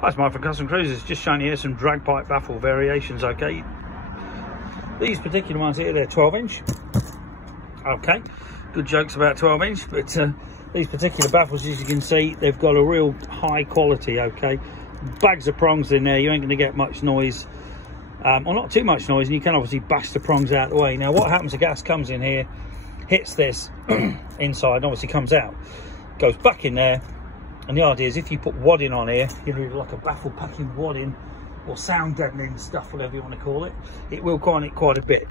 Hi, it's Mike from Custom Cruisers, just showing you here some drag pipe baffle variations. Okay, these particular ones here, they're 12-inch. Okay, good jokes about 12-inch, but these particular baffles, as you can see, they've got a real high quality. Okay, bags of prongs in there, you ain't going to get much noise, or not too much noise, and you can obviously bash the prongs out of the way. Now what happens, the gas comes in here, hits this inside, and obviously comes out, goes back in there. And the idea is, if you put wadding on here, you know, like a baffle packing wadding or sound deadening stuff, whatever you want to call it, it will coin it quite a bit.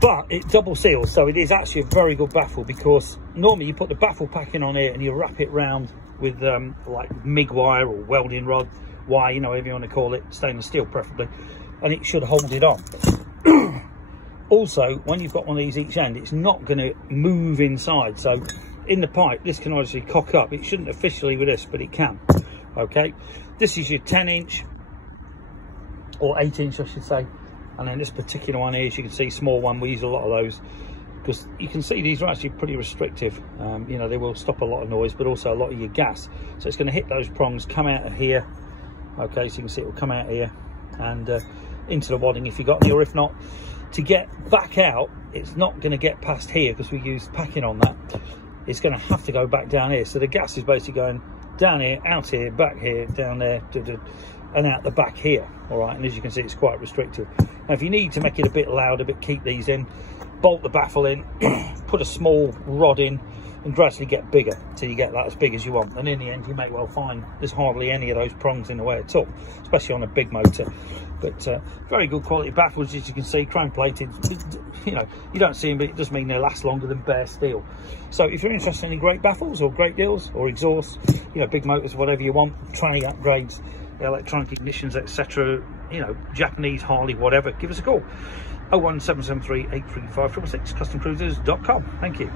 But it double seals, so it is actually a very good baffle, because normally you put the baffle packing on here and you wrap it round with like MIG wire or welding rod wire, you know, whatever you want to call it, stainless steel preferably, and it should hold it on. Also, when you've got one of these each end, it's not going to move inside, so in the pipe this can obviously cock up. It shouldn't officially with this, but it can. Okay, this is your 10-inch or 8-inch I should say, and then this particular one here, as you can see, small one, we use a lot of those because you can see these are actually pretty restrictive. You know, they will stop a lot of noise, but also a lot of your gas, so it's going to hit those prongs, come out of here. Okay, so you can see it will come out here and into the wadding if you got any, or if not, to get back out, it's not going to get past here because we use packing on that. It's going to have to go back down here, so the gas is basically going down here, out here, back here, down there, and out the back here. All right, and as you can see, it's quite restrictive. Now if you need to make it a bit louder but keep these in, bolt the baffle in, put a small rod in, and gradually get bigger till you get that as big as you want. And in the end, you may well find there's hardly any of those prongs in the way at all, especially on a big motor. But very good quality baffles, as you can see, chrome plated. You know, you don't see them, but it does mean they last longer than bare steel. So if you're interested in any great baffles or great deals or exhausts, you know, big motors, whatever you want, tranny upgrades, electronic ignitions, etc., you know, Japanese, Harley, whatever, give us a call. 01773 835 666, customcruisers.com. Thank you.